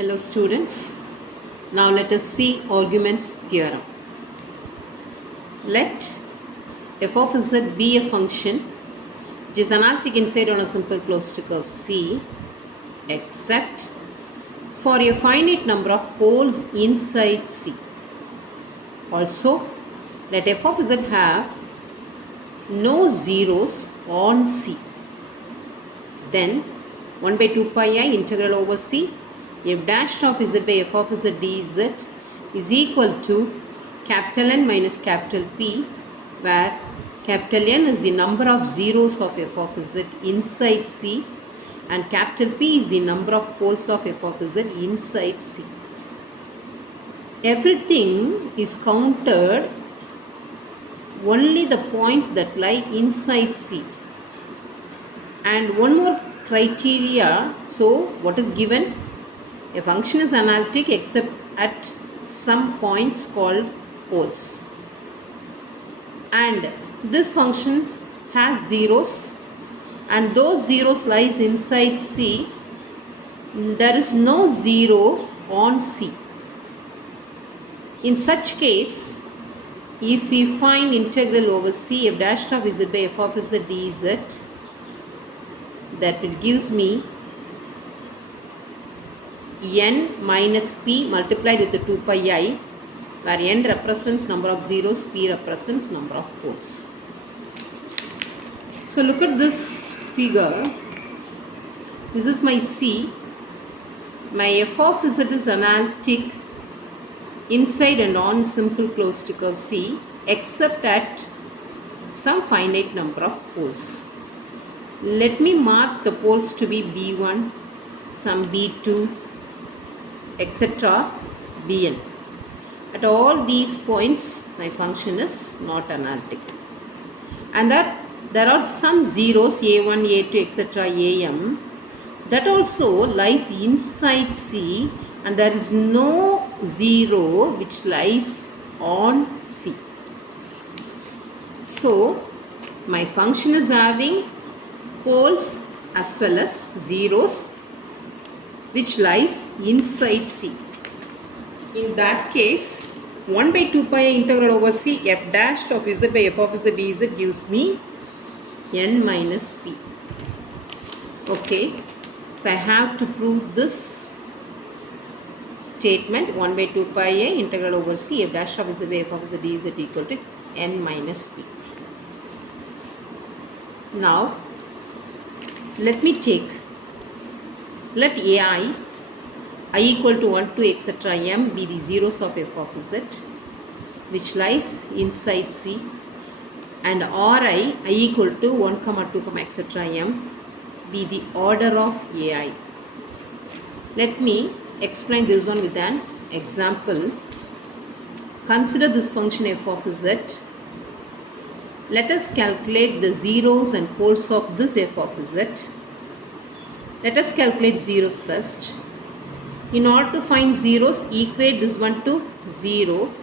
Hello students, now let us see arguments theorem. Let f of z be a function which is analytic inside on a simple closed curve C except for a finite number of poles inside C. Also, let f of z have no zeros on C. Then 1 by 2 pi I integral over C f dash of z by f of z dz is equal to capital N minus capital P, where capital N is the number of zeros of f of z inside C and capital P is the number of poles of f of z inside C. Everything is counted, only the points that lie inside C. And one more criteria, so what is given? A function is analytic except at some points called poles. And this function has zeros and those zeros lies inside C. There is no zero on C. In such case, if we find integral over C f dash of z by f of z dz, that will gives me n minus p multiplied with the 2 pi I, where n represents number of zeros, p represents number of poles. So look at this figure. This is my C. My f of z is analytic inside and on simple closed curve C except at some finite number of poles. Let me mark the poles to be B1, some B2, etc. Bn. At all these points my function is not analytic. And that there are some zeros A1, A2, etc. Am that also lies inside C, and there is no zero which lies on C. So my function is having poles as well as zeros which lies inside C. In that case, 1 by 2 pi integral over C f dash of z by f of z dz gives me n minus p. Okay, so I have to prove this statement 1 by 2 pi a integral over C f dash of z by f of z dz equal to n minus p. Now let me take, let ai I equal to 1 to etc. m be the zeros of f of z which lies inside C, and ri I equal to 1 comma 2 comma etc. m be the order of ai. Let me explain this one with an example. Consider this function f of z. Let us calculate the zeros and poles of this f of z. Let us calculate zeros first. In order to find zeros, equate this one to 0.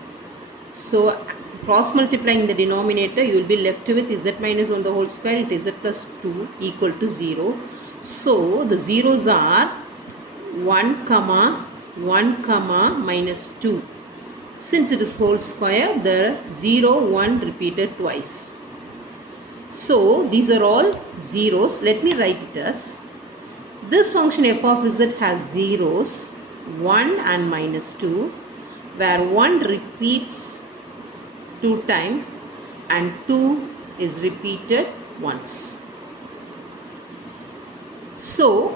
So cross multiplying the denominator, you will be left with z minus 1 the whole square into z plus 2 equal to 0. So the zeros are 1 comma 1 comma minus 2. Since it is whole square, the 0 1 repeated twice. So these are all zeros. Let me write it as, this function f of z has zeros 1 and minus 2, where 1 repeats 2 times and 2 is repeated once. So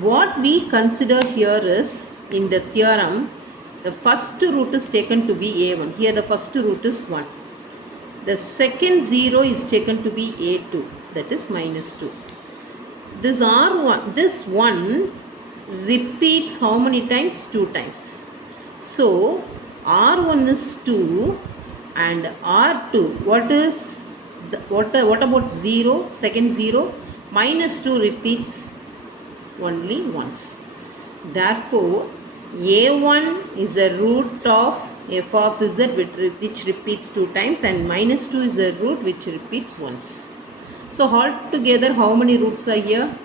what we consider here is, in the theorem, the first root is taken to be a1. Here the first root is 1. The second 0 is taken to be a2, that is minus 2. This r1, this 1 repeats how many times? 2 times. So r1 is 2 and r2, what is the, what about 0? Second 0, minus 2 repeats only once. Therefore a1 is the root of f of z which repeats 2 times, and minus 2 is the root which repeats once. So altogether how many roots are here?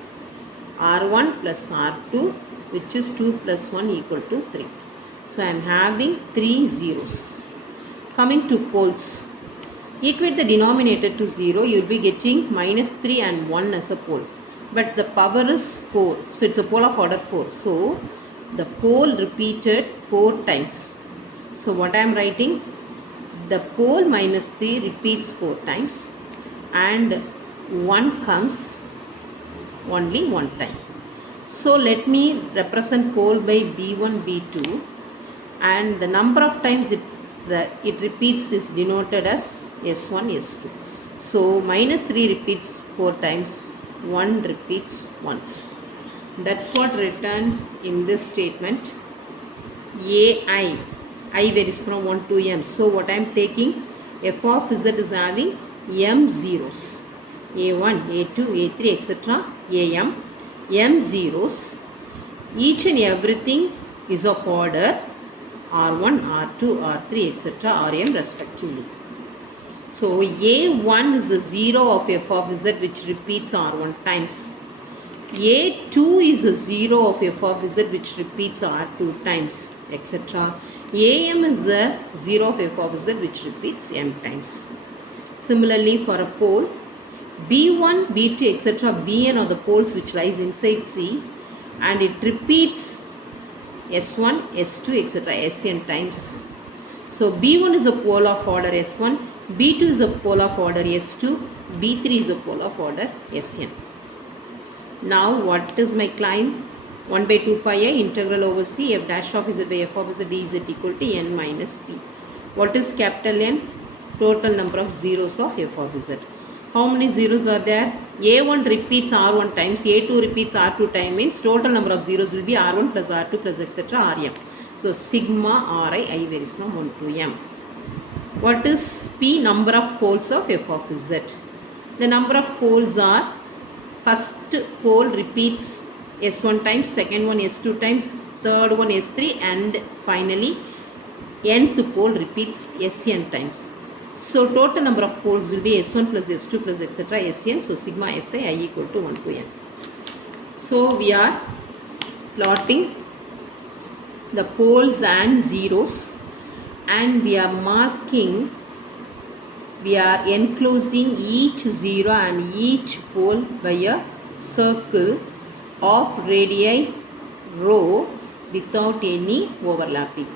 R1 plus R2 which is 2 plus 1 equal to 3. So I am having 3 zeros. Coming to poles, equate the denominator to 0, you will be getting minus 3 and 1 as a pole. But the power is 4, so it's a pole of order 4. So the pole repeated 4 times. So what I am writing? The pole minus 3 repeats 4 times and 1 comes only 1 time. So let me represent pole by B1, B2, and the number of times it repeats is denoted as S1, S2. So minus 3 repeats 4 times, 1 repeats once. That's what written in this statement. AI, I varies from 1 to m. So what I am taking, f of z is having m zeros, a1, a2, a3, etc. am, m zeros. Each and everything is of order r1, r2, r3, etc. rm respectively. So a1 is a 0 of f of z which repeats r1 times. a2 is a 0 of f of z which repeats r2 times, etc. am is a 0 of f of z which repeats m times. Similarly, for a pole, b1, b2, etc. bn are the poles which lies inside C, and it repeats s1, s2, etc. sn times. So b1 is a pole of order s1, b2 is a pole of order s2, b3 is a pole of order sn. Now what is my climb? 1 by 2 pi I integral over c f dash of z by f of z dz equal to n minus p. What is capital N? Total number of zeros of f of z. How many zeros are there? a1 repeats r1 times, a2 repeats r2 times, means total number of zeros will be r1 plus r2 plus etc. rm. So sigma ri, I varies from 1 to m. What is p? Number of poles of f of z. The number of poles are, first pole repeats s1 times, second one s2 times, third one s3, and finally nth pole repeats sn times. So total number of poles will be s1 plus s2 plus etc. sn. So sigma si I equal to 1 to n. So we are plotting the poles and zeros, and we are marking, we are enclosing each zero and each pole by a circle of radii rho without any overlapping.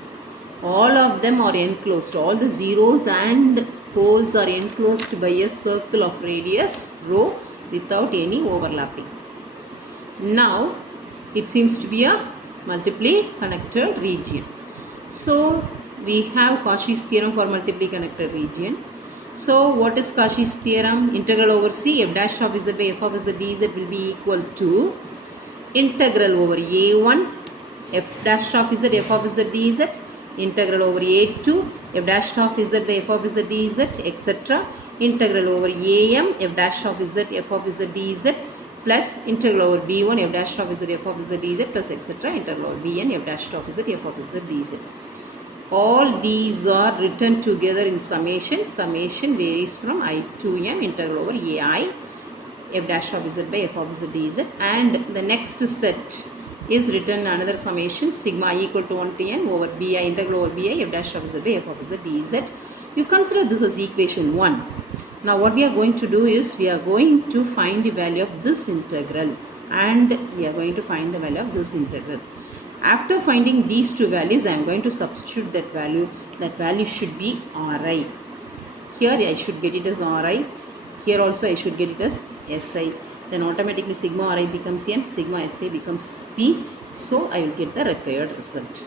All of them are enclosed. All the zeros and poles are enclosed by a circle of radius rho without any overlapping. Now it seems to be a multiply connected region. So we have Cauchy's theorem for multiply connected region. So what is Cauchy's theorem? Integral over c f dash of z by f of z dz will be equal to integral over a1 f dash of z f of z dz, integral over a2 f dash of z by f of z dz, etc. Integral over am f dash of z f of z dz plus integral over b1 f dash of z f of z dz plus etc. Integral over bn f dash of z f of z dz. All these are written together in summation. Summation varies from I to m integral over ai f dash of z by f of z dz, and the next set is written another summation sigma I equal to 1 to n over bi integral over bi f dash of z by f of z dz. You consider this as equation 1. Now what we are going to do is we are going to find the value of this integral, and we are going to find the value of this integral. After finding these two values, I am going to substitute that value. That value should be Ri. Here I should get it as Ri. Here also I should get it as Si. Then automatically sigma Ri becomes N, sigma Si becomes P. So I will get the required result.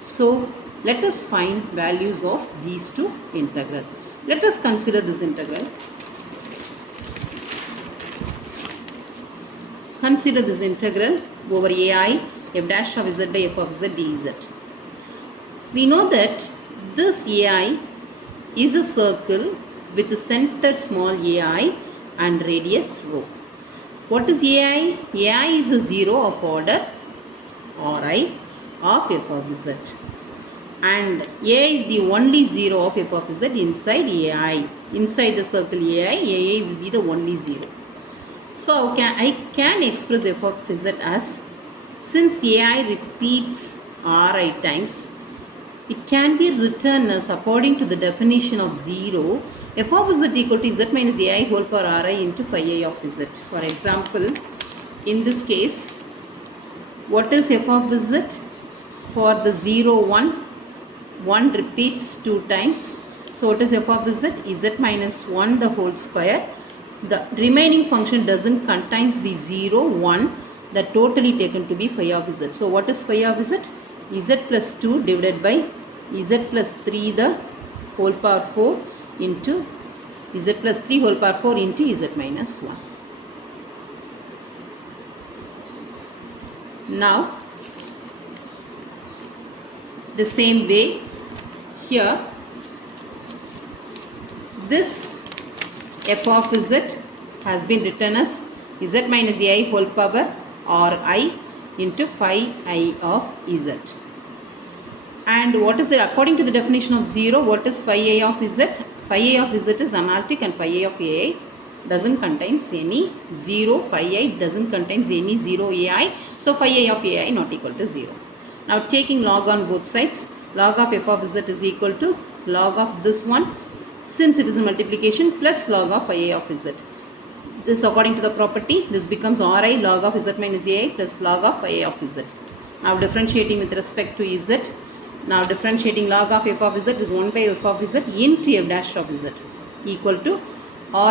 So let us find values of these two integrals. Let us consider this integral. Consider this integral over ai f dash of z by f of z dz. We know that this ai is a circle with the center small ai and radius rho. What is ai? ai is a 0 of order Ri of f of z, and a is the only 0 of f of z inside ai. Inside the circle ai will be the only 0. So I can express f of z as Since ai repeats ri times, it can be written as according to the definition of 0, f of z equal to z minus ai whole power ri into phi I of z. For example, in this case, what is f of z? For the 0, 1, 1 repeats 2 times. So what is f of z? Z minus 1 the whole square. The remaining function doesn't contains the 0, 1, that totally taken to be phi of z. So what is phi of z? Z plus 2 divided by z plus 3 the whole power 4 into z plus 3 whole power 4 into z minus 1. Now the same way here, this f of z has been written as z minus ai whole power ri into phi I of z. And what is the, according to the definition of 0, what is phi I of z? Phi I of z is analytic and phi I of ai doesn't contains any 0. Phi I doesn't contains any 0 ai. So phi I of ai not equal to 0. Now taking log on both sides, log of f of z is equal to log of this one, since it is a multiplication, plus log of phi I of z. This according to the property, this becomes ri log of z minus ai plus log of phi I of z. Now differentiating with respect to z. Now differentiating log of f of z is 1 by f of z into f dash of z equal to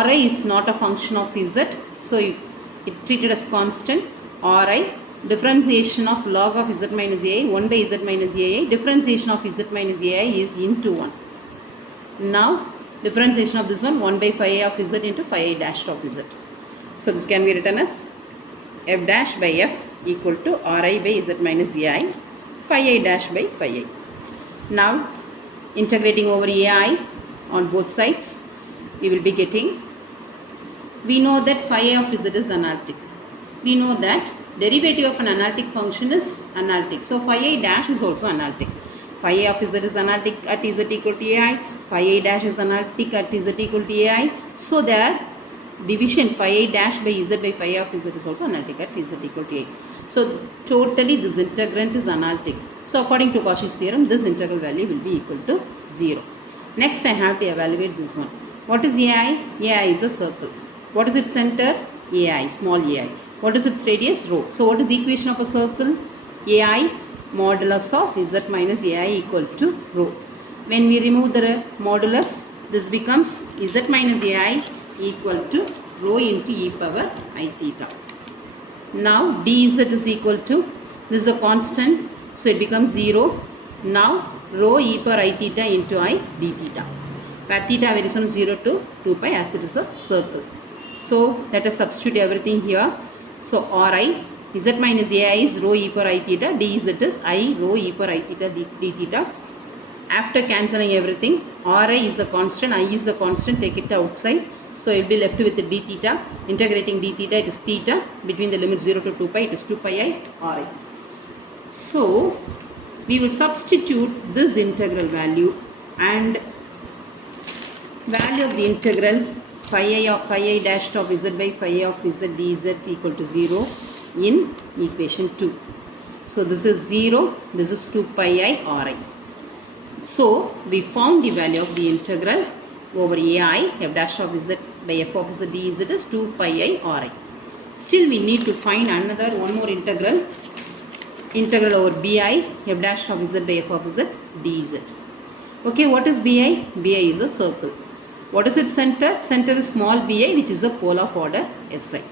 ri is not a function of z, so it treated as constant. Ri differentiation of log of z minus ai, 1 by z minus ai, differentiation of z minus ai is into 1. Now differentiation of this one, 1 by phi I of z into phi I dash of z. So this can be written as f dash by f equal to ri by z minus ai phi I dash by phi I. Now integrating over ai on both sides, we will be getting, we know that phi I of z is analytic. We know that derivative of an analytic function is analytic. So phi I dash is also analytic. Phi I of z is analytic at z equal to ai. Phi I dash is analytic at z equal to ai. So their division phi I dash by z by phi of z is also analytic at z equal to a. So totally this integrand is analytic. So according to Cauchy's theorem, this integral value will be equal to 0. Next I have to evaluate this one. What is ai? Ai is a circle. What is its center? Ai, small ai. What is its radius? Rho. So what is the equation of a circle? Ai modulus of z minus ai equal to rho. When we remove the modulus, this becomes z minus ai equal to rho into e power I theta. Now dz is equal to, this is a constant, so it becomes 0. Now rho e power I theta into I d theta, where theta varies from 0 to 2 pi as it is a circle. So let us substitute everything here. So ri, z minus ai is rho e power I theta, dz is I rho e power I theta d theta. After cancelling everything, ri is a constant, I is a constant, take it outside. So it will be left with the d theta. Integrating d theta, it is theta. Between the limit 0 to 2 pi, it is 2 pi I ri. So we will substitute this integral value and value of the integral phi I dash of z by phi of z dz equal to 0 in equation 2. So this is 0, this is 2 pi I ri. So we found the value of the integral over ai f dash of z by f of z dz is 2 pi I ri. Still we need to find another one more integral over bi f dash of z by f of z dz. Okay, what is bi? Bi is a circle. What is its center? Center is small bi, which is a pole of order si.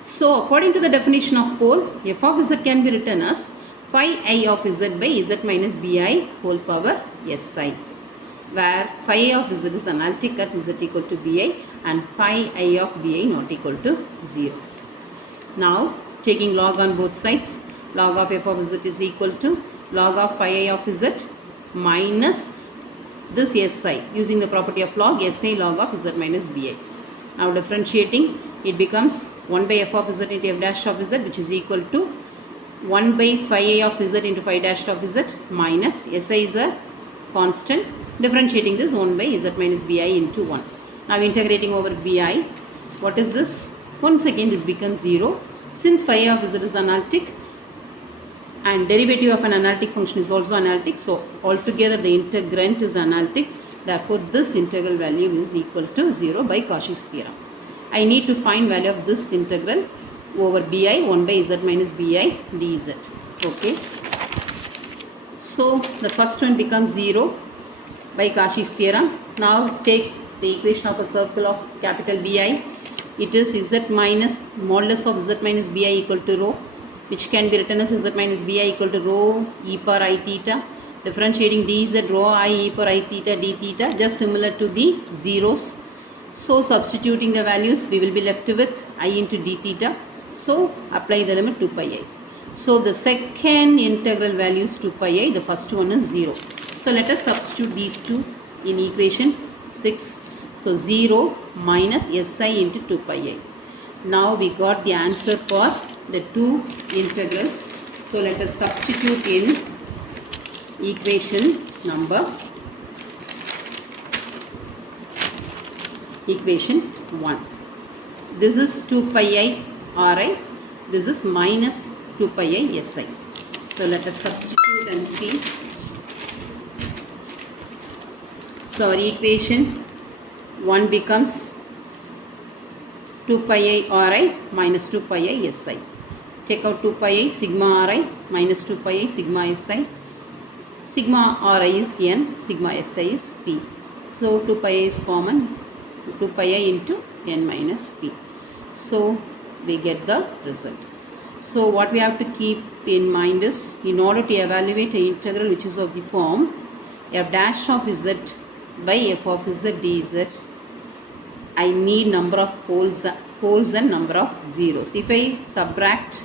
So according to the definition of pole, f of z can be written as phi I of z by z minus bi whole power si, where phi I of z is analytic at z equal to bi and phi I of bi not equal to 0. Now taking log on both sides, log of f of z is equal to log of phi I of z minus this si, using the property of log, si log of z minus bi. Now differentiating, it becomes 1 by f of z into f dash of z, which is equal to 1 by phi I of z into phi dash of z minus si is a constant. Differentiating this, 1 by z minus bi into 1. Now integrating over bi, what is this? Once again this becomes 0. Since phi of z is analytic, and derivative of an analytic function is also analytic, so altogether the integrand is analytic. Therefore this integral value is equal to 0 by Cauchy's theorem. I need to find value of this integral over bi 1 by z minus bi dz. Okay, so the first one becomes 0 by Cauchy's theorem. Now take the equation of a circle of capital Bi. It is z minus modulus of z minus bi equal to rho, which can be written as z minus bi equal to rho e power I theta, differentiating dz rho I e power I theta d theta, just similar to the zeros. So substituting the values, we will be left with I into d theta. So apply the limit 2 pi I. So the second integral value is 2 pi I, the first one is 0. So let us substitute these two in equation 6. So 0 minus si into 2 pi I. Now we got the answer for the two integrals. So let us substitute in equation 1. This is 2 pi I Ri. This is minus 2 pi I Si. So let us substitute and see. So our equation 1 becomes 2 pi I Ri minus 2 pi I Si. Take out 2 pi I sigma Ri minus 2 pi I sigma Si. Sigma Ri is n, sigma Si is p. So 2 pi I is common. 2 pi I into n minus p. So we get the result. So what we have to keep in mind is, in order to evaluate an integral which is of the form f dash of z by f of z dz, I need number of poles and number of zeros. If I subtract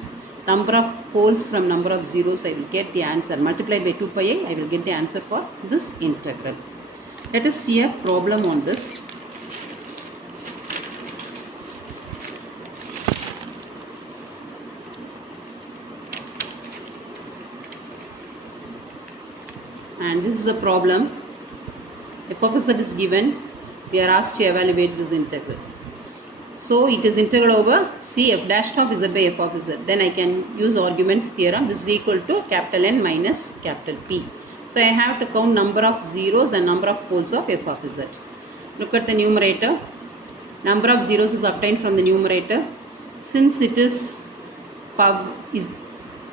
number of poles from number of zeros, I will get the answer. Multiplied by 2 pi I will get the answer for this integral. Let us see a problem on this. And this is a problem. F of z is given. We are asked to evaluate this integral. So it is integral over c f dash of z by f of z. Then I can use arguments theorem. This is equal to capital N minus capital P. So I have to count number of zeros and number of poles of f of z. Look at the numerator. Number of zeros is obtained from the numerator. Since it is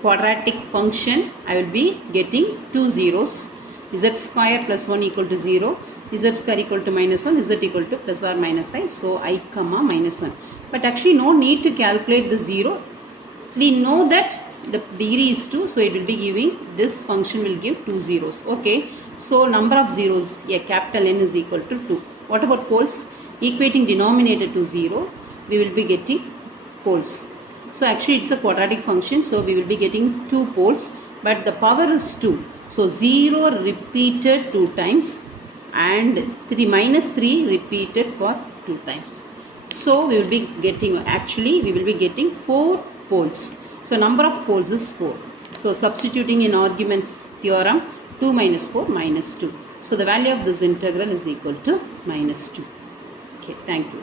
quadratic function, I will be getting two zeros. Z square plus 1 equal to 0, z square equal to minus 1, z equal to plus or minus I, so I comma minus 1. But actually no need to calculate the 0. We know that the degree is 2, so it will be giving, this function will give 2 zeros. Okay, so number of zeros, a capital N is equal to 2. What about poles? Equating denominator to 0, we will be getting poles. So actually it's a quadratic function, so we will be getting 2 poles, but the power is 2. So 0 repeated 2 times and 3 minus 3 repeated for 2 times. So we will be getting, actually we will be getting 4 poles. So number of poles is 4. So substituting in arguments theorem, 2 minus 4 minus 2. So the value of this integral is equal to minus 2. Okay, thank you.